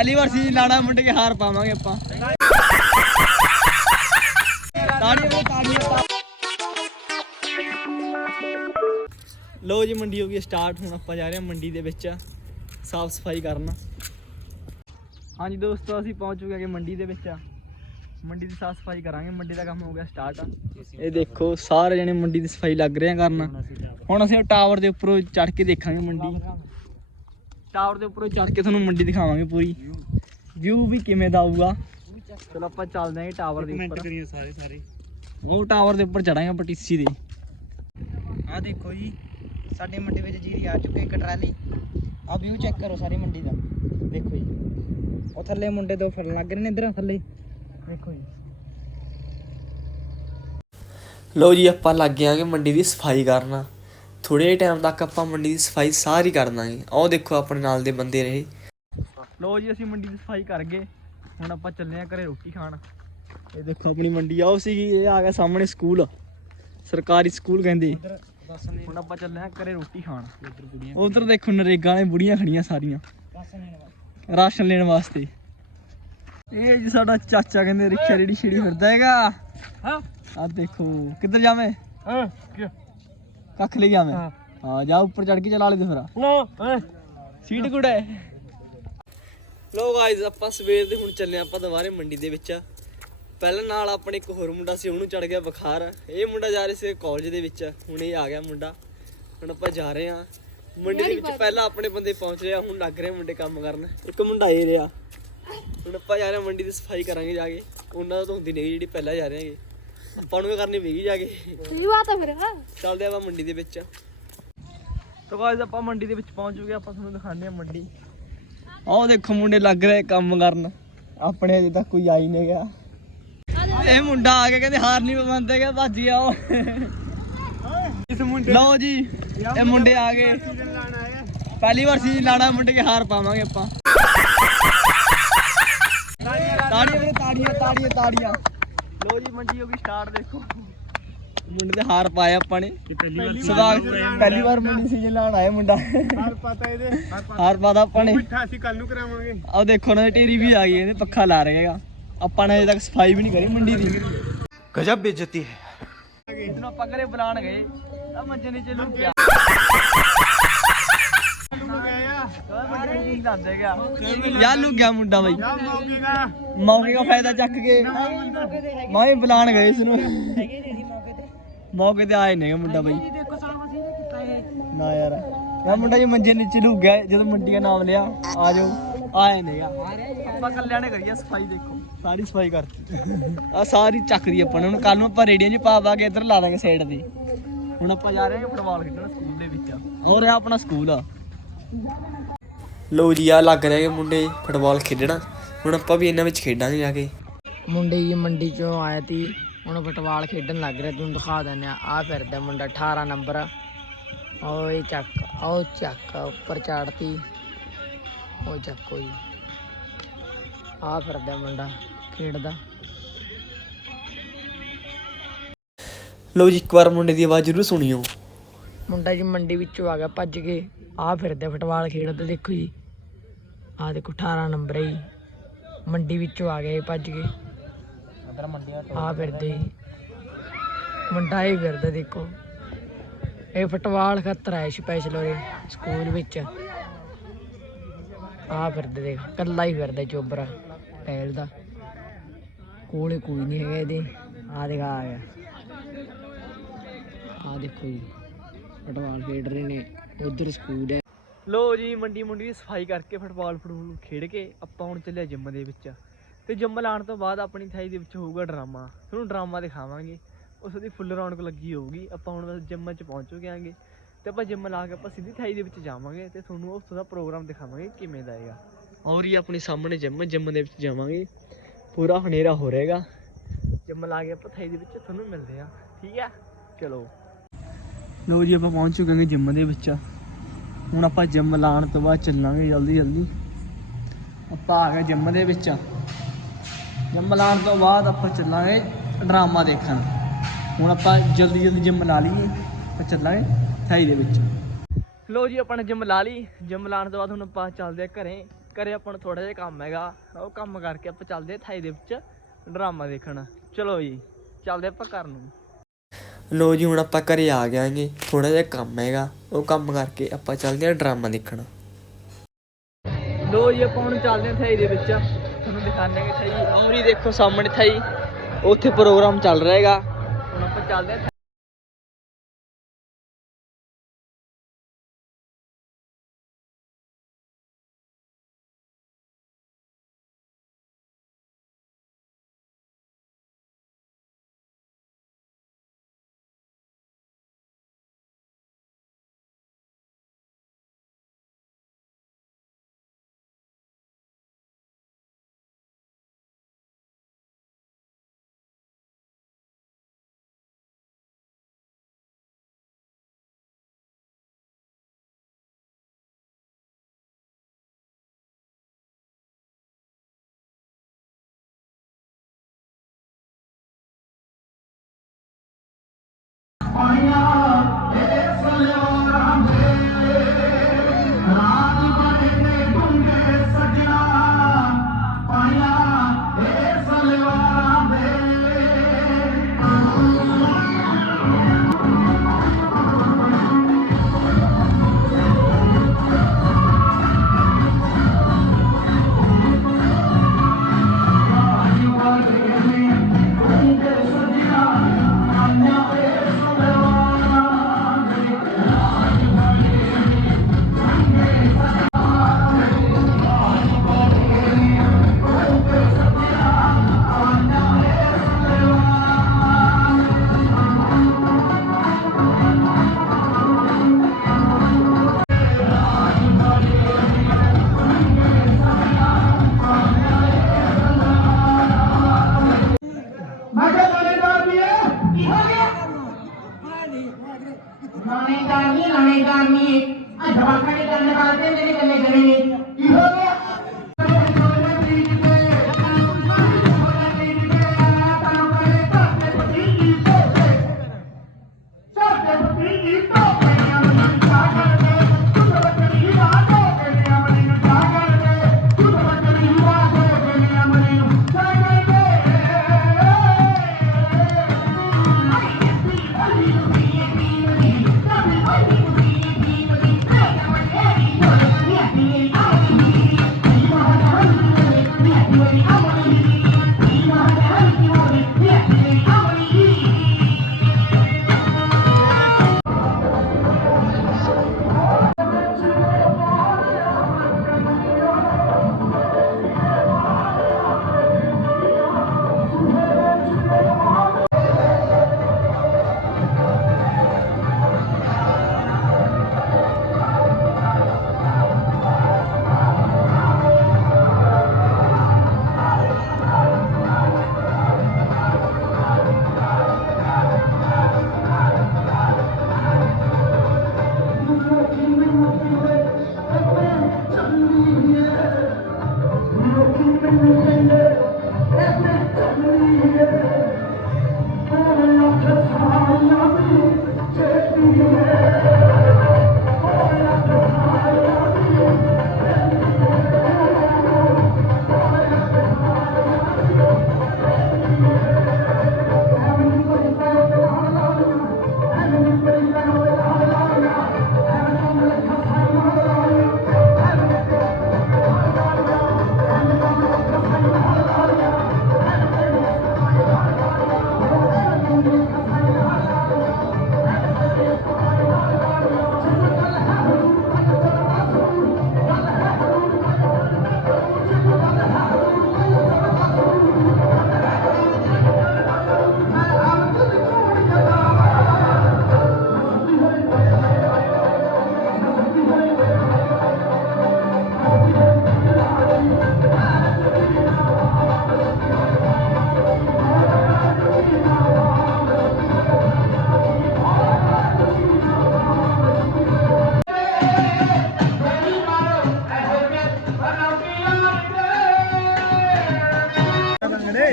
ਪਹਿਲੀ ਵਾਰ ਸੀ ਲਾਣਾ ਮੁੰਡੇ ਕੇ ਹਾਰ ਪਾਵਾਂਗੇ ਆਪਾਂ ਤਾੜੀਆਂ ਬਈ ਤਾੜੀਆਂ ਲੋ ਜੀ ਮੰਡੀ ਹੋ ਗਈ ਸਟਾਰਟ ਹੁਣ ਆਪਾਂ ਜਾ ਰਹੇ ਹਾਂ ਮੰਡੀ ਦੇ ਵਿੱਚ ਸਾਫ਼ ਸਫ਼ਾਈ ਕਰਨ ਹਾਂਜੀ ਦੋਸਤੋ ਅਸੀਂ ਪਹੁੰਚ ਚੁੱਕੇ ਹਾਂ ਮੰਡੀ ਦੇ ਵਿੱਚ ਮੰਡੀ ਦੀ ਸਾਫ਼ ਸਫ਼ਾਈ ਕਰਾਂਗੇ ਮੰਡੀ ਦਾ ਕੰਮ ਹੋ ਗਿਆ ਸਟਾਰਟ ਇਹ ਦੇਖੋ ਸਾਰੇ ਜਣੇ ਮੰਡੀ ਦੀ ਸਫ਼ਾਈ ਲੱਗ ਰਹੇ ਆ ਕਰਨ ਹੁਣ ਅਸੀਂ ਟਾਵਰ ਦੇ ਉੱਪਰੋਂ ਚੜ ਕੇ ਦੇਖਾਂਗੇ ਮੰਡੀ ਟਾਵਰ ਦੇ ਉੱਪਰੋਂ ਚੜ ਕੇ ਤੁਹਾਨੂੰ ਮੰਡੀ ਦਿਖਾਵਾਂਗੇ ਪੂਰੀ। ਵਿਊ ਵੀ ਕਿਵੇਂ ਦਾ ਆਊਗਾ। ਚਲੋ ਆਪਾਂ ਚੱਲਦੇ ਆਂਗੇ ਟਾਵਰ ਦੇ ਉੱਪਰ। ਕਰੀਏ ਸਾਰੇ ਸਾਰੇ। ਉਹ ਟਾਵਰ ਦੇ ਉੱਪਰ ਚੜਾਂਗੇ ਆਪਾਂ ਟੀਸੀ ਦੇ। ਆ ਦੇਖੋ ਜੀ ਸਾਡੇ ਮੰਡੀ ਵਿੱਚ ਜੀਰੀ ਆ ਚੁੱਕੀ ਇੱਕ ਟਰਾਲੀ। ਆ ਵਿਊ ਚੈੱਕ ਕਰੋ ਸਾਰੀ ਮੰਡੀ ਦਾ। ਦੇਖੋ ਜੀ। ਉਹ ਥੱਲੇ ਮੁੰਡੇ ਦੋ ਫੜਨ ਲੱਗ ਰਹੇ ਨੇ ਇਧਰ ਥੱਲੇ। ਦੇਖੋ ਜੀ। ਲੋ ਜੀ ਆਪਾਂ ਲੱਗ ਗਿਆਂਗੇ ਮੰਡੀ ਦੀ ਸਫ਼ਾਈ ਕਰਨਾ। ਥੋੜੇ ਟਾਈਮ ਤੱਕ ਆਪਾਂ ਮੰਡੀ ਦੀ ਸਫ਼ਾਈ ਸਾਰੀ ਕਰ ਦਾਂਗੇ। ਆਹ ਦੇਖੋ ਆਪਣੇ ਨਾਲ ਦੇ ਬੰਦੇ ਰਹੇ। ਲੋ ਜੀ ਅਸੀਂ ਮੰਡੀ ਦੀ ਸਫ਼ਾਈ ਕਰ ਗਏ। ਹੁਣ ਆਪਾਂ ਚੱਲੇ ਆ ਘਰੇ ਰੋਟੀ ਖਾਣ। ਇਹ ਦੇਖੋ ਆਪਣੀ ਮੰਡੀ ਆਓ ਸੀਗੀ ਇਹ ਆ ਗਿਆ ਸਾਹਮਣੇ ਸਕੂਲ। ਸਰਕਾਰੀ ਸਕੂਲ ਕਹਿੰਦੇ। ਹੁਣ ਆਪਾਂ ਚੱਲੇ ਆ ਘਰੇ ਰੋਟੀ ਖਾਣ। ਉਧਰ ਦੇਖੋ ਨਰੇਗਾ ਵਾਲੇ ਬੁੜੀਆਂ ਖੜੀਆਂ ਸਾਰੀਆਂ। ਰਾਸ਼ਨ ਲੈਣ ਵਾਸਤੇ। ਇਹ ਜੀ ਸਾਡਾ ਚਾਚਾ ਕਹਿੰਦੇ ਰਿਕਸ਼ਾ ਰੇੜੀ ਛੇੜੀ ਫਿਰਦਾ ਹੈਗਾ। ਹਾਂ। ਆ ਦੇਖੋ ਕਿੱਧਰ ਜਾਵੇਂ? ਹਾਂ ਕੱਖ ਲਈ ਜਾਵੇਂ ਹਾਂ। ਹਾਂ ਜਾ ਉੱਪਰ ਚੜ ਕੇ ਚਲਾ ਲੈ ਤੇ ਫਿਰ ਨੋ ਸੀਟ ਕੁੜੇ ਲੋ ਗਾਇਜ਼ ਆਪਾਂ ਸਵੇਰ ਦੇ ਹੁਣ ਚੱਲੇ ਆਪਾਂ ਦੁਬਾਰੇ ਮੰਡੀ ਦੇ ਵਿੱਚ। ਪਹਿਲਾਂ ਨਾਲ ਆਪਣੇ ਇੱਕ ਹੋਰ ਮੁੰਡਾ ਸੀ ਉਹਨੂੰ ਚੜ ਗਿਆ ਬੁਖਾਰ। ਇਹ ਮੁੰਡਾ ਜਾ ਰਿਹਾ ਸੀ ਕਾਲਜ ਦੇ ਵਿੱਚ। ਹੁਣ ਇਹ ਆ ਗਿਆ ਮੁੰਡਾ। ਹੁਣ ਆਪਾਂ ਜਾ ਰਹੇ ਹਾਂ। ਮੰਡੀ ਦੇ ਵਿੱਚ ਪਹਿਲਾਂ ਆਪਣੇ ਬੰਦੇ ਪਹੁੰਚ ਰਹੇ ਆ ਹੁਣ ਲੱਗ ਰਹੇ ਮੁੰਡੇ ਕੰਮ ਕਰਨ। ਇੱਕ ਮੁੰਡਾ ਇਹ ਰਿਹਾ। ਹੁਣ ਆਪਾਂ ਜਾ ਰਹੇ ਹਾਂ ਮੰਡੀ ਦੀ ਸਫ਼ਾਈ ਕਰਾਂਗੇ ਜਾ ਕੇ। ਉਹਨਾਂ ਦਾ ਤਾਂ ਹੁੰਦੀ ਨਹੀਂ ਜਿਹੜੀ ਪਹਿਲਾਂ ਜਾ ਰਹੇ ਹੈਗੇ। ਆਪਾਂ ਨੂੰ ਵੀ ਕਰਨੀ ਜਾ ਕੇ। ਸਹੀ ਬਾਤ ਹੈ ਫਿਰ। ਚੱਲਦੇ ਆਪਾਂ ਮੰਡੀ ਦੇ ਵਿੱਚ। ਤੋ ਗਾਇਜ਼ ਆਪਾਂ ਮੰਡੀ ਦੇ ਵਿੱਚ ਪਹੁੰਚ ਚੁੱਕੇ ਆਪਾਂ ਤੁਹਾਨੂੰ ਦਿਖਾਉਂਦੇ ਆ ਮੰਡੀ। ਆਹ ਦੇਖੋ ਮੁੰਡੇ ਲੱਗ ਰਹੇ ਕੰਮ ਕਰਨ। ਆਪਣੇ ਅਜੇ ਤੱਕ ਕੋਈ ਆਈ ਨਹੀਂ ਗਿਆ। ਇਹ ਮੁੰਡਾ ਆ ਕੇ ਕਹਿੰਦੇ ਹਾਰ ਨਹੀਂ ਪਵੰਦੇ ਗਿਆ ਭੱਜ ਗਿਆ ਉਹ। ਇਸ ਮੁੰਡੇ ਲਓ ਜੀ ਇਹ ਮੁੰਡੇ ਆ ਗਏ। ਪਹਿਲੀ ਵਾਰ ਸੀ ਲਾਣਾ ਮੁੰਡੇ ਕੇ ਹਾਰ ਪਾਵਾਂਗੇ ਆਪਾਂ। ਤਾੜੀਆਂ ਤਾੜੀਆਂ ਤਾੜੀਆਂ ਤਾੜੀਆਂ। ਲਓ ਜੀ ਮੰਡੀ ਹੋ ਗਈ ਸਟਾਰਟ ਦੇਖੋ। ਮੁੰਡੇ ਤੇ ਹਾਰ ਪਾਇਆ ਆਪਾਂ ਨੇ। ਸਵਾਗਤ ਪਹਿਲੀ ਵਾਰ ਮੰਡੀ ਸੀਜ਼ਨ ਲਾਣ ਆਇਆ ਮੁੰਡਾ ਹਰ ਪਤਾ ਇਹਦੇ। ਹਾਰ ਪਾਦਾ ਆਪਾਂ ਨੇ। ਮਿੱਠਾ ਅਸੀਂ ਕੱਲ ਨੂੰ ਕਰਾਵਾਂਗੇ। ਆਹ ਦੇਖੋ ਨਾ ਢੇਰੀ ਵੀ ਆ ਗਈ ਇਹਨੇ ਪੱਖਾ ਲਾ ਰਹੇਗਾ ਆਪਾਂ ਨੇ ਅਜੇ ਤੱਕ ਸਫ਼ਾਈ ਵੀ ਨਹੀਂ ਕਰੀ ਮੰਡੀ ਦੀ। ਗਜਬ ਬੇਇੱਜ਼ਤੀ ਹੈ। ਜਦੋਂ ਆਪਾਂ ਘਰੇ ਬੁਲਾਣ ਗਏ। ਤਾਂ ਮੰਜੇ ਨੀਚੇ ਗਿਆ। ਯਾ ਲੁਕ ਗਿਆ ਮੁੰਡਾ ਬਾਈ? ਮੌਕੇ ਦਾ ਫਾਇਦਾ ਚੱਕ ਕੇ। ਮੈਂ ਬੁਲਾਣ ਗਏ ਇਸ ਨੂੰ। ਮੌਕੇ ਤੇ ਆਏ ਨੇ ਮੁੰਡਾ ਬਾਈ। ਨਾ ਯਾਰ। ਯਾ ਮੁੰਡਾ ਜੀ ਮੰਜੇ ਨੀਚੇ ਲੁਕ ਗਿਆ ਜਦੋਂ ਮੰਡੀਆਂ ਨਾਮ ਲਿਆ ਆ ਜਾਓ। ਆਏ ਨੇ ਆਪਾਂ ਕੱਲਿਆਂ ਨੇ ਕਰੀ ਆ ਸਫ਼ਾਈ ਦੇਖੋ। ਸਾਰੀ ਸਫ਼ਾਈ ਕਰਤੀ। ਆ ਸਾਰੀ ਚੱਕਦੀ ਆਪਾਂ ਨੇ। ਹੁਣ ਕੱਲ ਨੂੰ ਆਪਾਂ ਰੇਡੀਓ 'ਚ ਕੇ ਇੱਧਰ ਲਾ ਦਾਂਗੇ ਸਾਈਡ ਤੇ। ਹੁਣ ਆਪਾਂ ਜਾ ਰਹੇ ਹਾਂ ਫੁੱਟਬਾਲ ਖੇਡਣ ਸਕੂਲ ਦੇ ਵਿੱਚ। ਹੋਰ ਇਹ ਆਪਣਾ ਸਕੂਲ ਆ। ਲੋ ਜੀ ਆ ਲੱਗ ਰਹੇ ਮੁੰਡੇ ਫੁੱਟਬਾਲ ਖੇਡਣਾ। ਹੁਣ ਆਪਾਂ ਵੀ ਇਹਨਾਂ ਵਿੱਚ ਖੇਡਾਂਗੇ ਜਾ ਕੇ। ਮੁੰਡੇ ਜੀ ਮੰਡੀ ਚੋਂ ਆਇਆ ਤੀ ਹੁਣ ਫੁੱਟਬਾਲ ਖੇਡਣ ਲੱਗ ਰਿਹਾ ਤੁਹਾਨੂੰ ਦਿਖਾ ਦਿੰਦੇ ਆ ਆ ਫਿਰਦਾ ਮੁੰਡਾ 18 ਨੰਬਰ। ਓਏ ਚੱਕ ਉਹ ਚੱਕ ਉੱਪਰ ਚਾੜਤੀ ਉਹ ਚੱਕੋ ਜੀ। ਆ ਫਿਰਦਾ ਮੁੰਡਾ ਖੇਡਦਾ। ਲੋ ਜੀ ਇੱਕ ਵਾਰ ਮੁੰਡੇ ਦੀ ਆਵਾਜ਼ ਜ਼ਰੂਰ ਸੁਣਿਓ। ਮੁੰਡਾ ਜੀ ਮੰਡੀ ਵਿੱਚੋਂ ਆ ਗਿਆ ਭੱਜ ਕੇ। ਆ ਫਿਰਦਾ ਫੁੱਟਬਾਲ ਖੇਡਦਾ ਦੇਖੋ ਜੀ। ਆ ਦੇਖੋ 18 ਨੰਬਰ ਹੈ ਮੰਡੀ ਵਿੱਚੋਂ ਆ ਇਹ ਭੱਜ ਕੇ ਆ ਫਿਰਦੇ ਮੁੰਡਾ ਹੀ ਫਿਰਦਾ ਦੇਖੋ। ਇਹ ਫੁੱਟਬਾਲ ਖਤਰ ਹੈ ਸਪੈਸ਼ਲ ਉਰੇ ਸਕੂਲ ਵਿੱਚ। ਆ ਫਿਰਦੇ ਦੇਖ ਕੱਲਾ ਹੀ ਫਿਰਦਾ ਚੋਬਰਾ ਟਹਿਲਦਾ ਕੋਲੇ ਕੋਈ ਨਹੀਂ ਹੈਗਾ ਇਹਦੇ। ਆ ਦੇਖ ਆ ਗਿਆ। ਆ ਦੇਖੋ ਜੀ ਫੁੱਟਬਾਲ ਖੇਡ ਰਹੇ ਨੇ। ਉਧਰ ਸਕੂਲ ਹੈ। ਲੋ ਜੀ, ਮੰਡੀ ਮੁੰਡੀ ਦੀ ਸਫ਼ਾਈ ਕਰਕੇ ਫੁੱਟਬਾਲ ਫੁੱਟਬਾਲ ਖੇਡ ਕੇ ਆਪਾਂ ਹੁਣ ਚੱਲਿਆ ਜਿੰਮ ਦੇ ਵਿੱਚ। ਤੇ ਜਿੰਮ ਲਾਉਣ ਤੋਂ ਬਾਅਦ ਆਪਣੀ ਥਾਈ ਦੇ ਵਿੱਚ ਹੋਊਗਾ ਡਰਾਮਾ। ਤੁਹਾਨੂੰ ਡਰਾਮਾ ਦਿਖਾਵਾਂਗੇ। ਉਸ ਦੀ ਫੁੱਲ ਰੌਣਕ ਲੱਗੀ ਹੋਊਗੀ। ਆਪਾਂ ਹੁਣ ਬਸ ਜਿੰਮ 'ਚ ਪਹੁੰਚ ਚੁੱਕੇ ਆਂਗੇ। ਤੇ ਆਪਾਂ ਜਿੰਮ ਲਾ ਕੇ ਆਪਾਂ ਸਿੱਧੀ ਥਾਈ ਦੇ ਵਿੱਚ ਜਾਵਾਂਗੇ ਤੇ ਤੁਹਾਨੂੰ ਉਸ ਦਾ ਪ੍ਰੋਗਰਾਮ ਦਿਖਾਵਾਂਗੇ ਕਿਵੇਂ ਦਾ ਹੈਗਾ। ਔਰ ਹੀ ਆਪਣੀ ਸਾਹਮਣੇ ਜਿੰਮ ਜਿੰਮ ਦੇ ਵਿੱਚ ਜਾਵਾਂਗੇ। ਪੂਰਾ ਹਨੇਰਾ ਹੋ ਰਹੇਗਾ ਜਿੰਮ ਲਾ ਕੇ ਆਪਾਂ ਥਾਈ ਦੇ ਵਿੱਚ ਤੁਹਾਨੂੰ ਮਿਲਦੇ ਆ ਠੀਕ ਆ ਚਲੋ। ਲੋ ਜੀ, ਆਪਾਂ ਪਹੁੰਚ ਚੁੱਕੇ ਹਾਂ ਜਿੰਮ ਦੇ ਵਿੱਚ। ਹੁਣ ਆਪਾਂ ਜਿੰਮ ਲਾਉਣ ਤੋਂ ਬਾਅਦ ਚੱਲਾਂਗੇ ਜਲਦੀ ਜਲਦੀ। ਆਪਾਂ ਆ ਗਏ ਜਿੰਮ ਦੇ ਵਿੱਚ। ਜਿੰਮ ਲਾਉਣ ਤੋਂ ਬਾਅਦ ਆਪਾਂ ਚੱਲਾਂਗੇ ਡਰਾਮਾ ਦੇਖਣ। ਹੁਣ ਆਪਾਂ ਜਲਦੀ ਜਲਦੀ ਜਿੰਮ ਲਾ ਲਈਏ, ਆਪਾਂ ਚੱਲਾਂਗੇ ਥਾਈ ਦੇ ਵਿੱਚ। ਲੋ ਜੀ, ਆਪਾਂ ਨੇ ਜਿੰਮ ਲਾ ਲਈ। ਜਿੰਮ ਲਾਉਣ ਤੋਂ ਬਾਅਦ ਹੁਣ ਆਪਾਂ ਚੱਲਦੇ ਆ ਘਰੇ। ਘਰੇ ਆਪਾਂ ਨੂੰ ਥੋੜਾ ਜਿਹਾ ਕੰਮ ਹੈਗਾ। ਉਹ ਕੰਮ ਕਰਕੇ ਆਪਾਂ ਚੱਲਦੇ ਥਾਈ ਦੇ ਵਿੱਚ ਡਰਾਮਾ ਦੇਖਣ। ਚਲੋ ਜੀ, ਚੱਲਦੇ ਆਪਾਂ ਕਰਨ ਨੂੰ। ਲੋ ਜੀ, ਹੁਣ ਆਪਾਂ ਘਰੇ ਆ ਗਿਆਗੇ ਥੋੜਾ ਜਿਹਾ ਕੰਮ ਹੈਗਾ। ਉਹ ਕੰਮ ਕਰਕੇ ਆਪਾਂ ਚੱਲਦੇ ਆ ਡਰਾਮਾ ਦੇਖਣ। ਲੋ ਜੀ, ਆਪਾਂ ਹੁਣ ਚੱਲਦੇ ਹਾਂ ਥਾਈ ਦੇ ਵਿੱਚ। ਤੁਹਾਨੂੰ ਦਿਖਾਣੇ ਕਿ ਥਾਈ ਆਮਰੀ ਦੇਖੋ ਸਾਹਮਣੇ ਥਾਈ ਉੱਥੇ ਪ੍ਰੋਗਰਾਮ ਚੱਲ ਰਿਹਾ ਹੈਗਾ। ਹੁਣ ਆਪਾਂ ਚੱਲਦੇ ਹਾਂ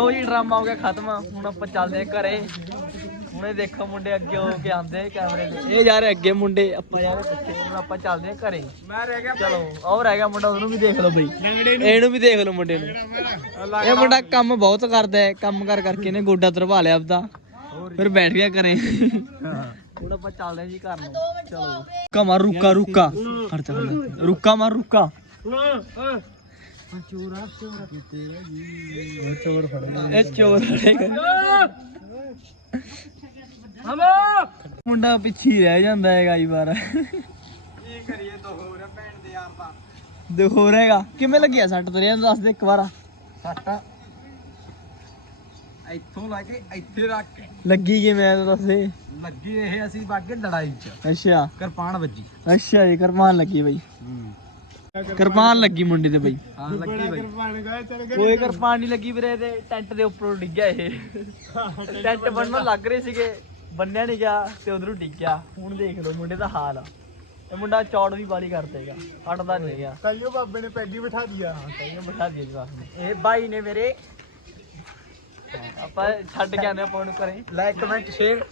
ਲੋ ਜੀ ਡਰਾਮਾ ਹੋ ਗਿਆ ਖਤਮ ਹੁਣ ਆਪਾਂ ਚੱਲਦੇ ਆ ਘਰੇ। ਹੁਣੇ ਦੇਖੋ ਮੁੰਡੇ ਅੱਗੇ ਹੋ ਕੇ ਆਂਦੇ ਕੈਮਰੇ ਦੇ ਇਹ ਯਾਰ ਅੱਗੇ ਮੁੰਡੇ ਆਪਾਂ ਯਾਰ ਪਿੱਛੇ। ਹੁਣ ਆਪਾਂ ਚੱਲਦੇ ਆ ਘਰੇ। ਮੈਂ ਰਹਿ ਗਿਆ ਚਲੋ ਉਹ ਰਹਿ ਗਿਆ ਮੁੰਡਾ ਉਹਨੂੰ ਵੀ ਦੇਖ ਲਓ ਬਈ। ਇਹਨੂੰ ਵੀ ਦੇਖ ਲਓ ਮੁੰਡੇ ਨੂੰ। ਇਹ ਮੁੰਡਾ ਕੰਮ ਬਹੁਤ ਕਰਦਾ ਹੈ। ਕੰਮ ਕਰ ਕਰਕੇ ਇਹਨੇ ਗੋਡਾ ਧਰਵਾ ਲਿਆ ਆਪਦਾ। ਫਿਰ ਬੈਠ ਗਿਆ ਘਰੇ। ਹੁਣ ਆਪਾਂ ਚੱਲਦੇ ਜੀ ਘਰ ਨੂੰ। ਚਲੋ। ਕਮਾ ਰੁਕਾ ਰੁਕਾ। ਹਟ ਜਾ ਰੁਕਾ ਮਾਰ ਰੁਕਾ। ਚੋਰ ਫੜਨਾ ਇਹ ਚੋਰ ਫੜੇਗਾ ਮੁੰਡਾ ਪਿੱਛੇ ਹੀ ਰਹਿ ਜਾਂਦਾ ਹੈ ਕਈ ਵਾਰ ਕੀ ਕਰੀਏ ਤਾਂ ਹੋਰ ਭੈਣ ਦੇ ਯਾਰ ਦਾ ਦੇਖ ਹੋ ਰਹੇਗਾ ਕਿਵੇਂ ਲੱਗਿਆ ਸੱਟ ਤੇਰੇ? ਦੱਸ ਦੇ ਇੱਕ ਵਾਰ। ਸੱਟ। ਇੱਥੋਂ ਲੈ ਕੇ ਇੱਥੇ ਰੱਖ ਕੇ। ਲੱਗੀ ਕਿਵੇਂ ਆ ਤੂੰ ਦੱਸ ਦੇ? ਲੱਗੀ ਇਹ ਅਸੀਂ ਬਾਗੇ ਲੜਾਈ 'ਚ। ਅੱਛਾ। ਕਿਰਪਾਨ ਵੱਜੀ। ਅੱਛਾ ਜੀ ਕਿਰਪਾਨ ਲੱਗੀ ਬਈ। ਕਿਰਪਾਨ ਲੱਗੀ ਮੁੰਡੇ ਤੇ ਬਈ। ਹਾਂ ਲੱਗੀ ਬਈ। ਕਿਰਪਾਨ ਗਏ ਚਲ ਕੋਈ ਕਿਰਪਾਨ ਨਹੀਂ ਲੱਗੀ ਵੀਰੇ ਤੇ ਟੈਂਟ ਦੇ ਉੱਪਰੋਂ ਡਿੱਗਿਆ ਇਹ। ਟੈਂਟ ਬੰਨਣ ਲੱਗ ਰਹੇ ਸੀਗੇ ਬੰਨਿਆ ਨਹੀਂ ਗਿਆ ਤੇ ਉਧਰੋਂ ਡਿੱਗਿਆ। ਹੁਣ ਦੇਖ ਲਓ ਮੁੰਡੇ ਦਾ ਹਾਲ ਇਹ ਮੁੰਡਾ ਚੌੜ ਵੀ ਬਾਰੀ ਕਰ ਦੇਗਾ ਹਟਦਾ ਨਹੀਂ ਗਿਆ ਤਾਈਓ ਬਾਬੇ ਨੇ ਪੈਗੀ ਬਿਠਾ ਦਿਆ ਤਾਈਓ ਬਿਠਾ ਦਿਆ ਜਵਾਬ ਨੇ। ਇਹ ਬਾਈ ਨੇ ਮੇਰੇ। ਆਪਾਂ ਛੱਡ ਕੇ ਆਨੇ ਆਪਾਂ ਨੂੰ ਘਰੇ। Like comment share